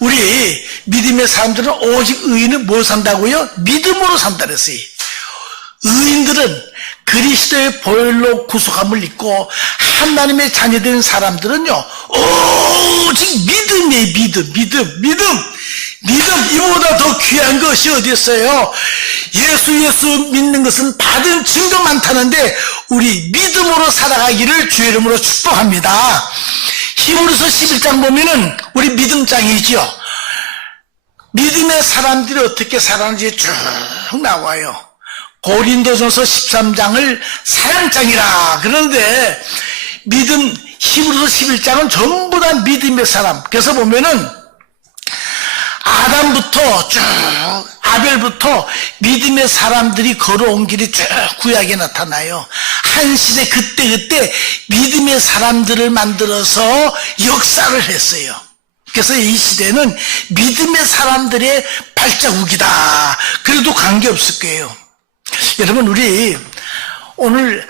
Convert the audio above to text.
우리 믿음의 사람들은 오직 의인은 뭘 산다고요? 믿음으로 산다 그랬어요. 의인들은 그리스도의 보혈로 구속함을 입고 하나님의 자녀된 사람들은요 오직 믿음의 믿음 믿음 믿음 믿음 이보다 더 귀한 것이 어디 있어요 예수 예수 믿는 것은 받은 증거 많다는데 우리 믿음으로 살아가기를 주의 이름으로 축복합니다 히브리서 11장 보면은 우리 믿음장이죠 믿음의 사람들이 어떻게 살았는지 쭉 나와요. 고린도전서 13장을 사랑장이라 그런데 믿음 히브리서 11장은 전부 다 믿음의 사람. 그래서 보면은 아담부터 쭉 아벨부터 믿음의 사람들이 걸어온 길이 쭉 구약에 나타나요. 한 시대 그때 그때 믿음의 사람들을 만들어서 역사를 했어요. 그래서 이 시대는 믿음의 사람들의 발자국이다. 그래도 관계없을 거예요. 여러분 우리 오늘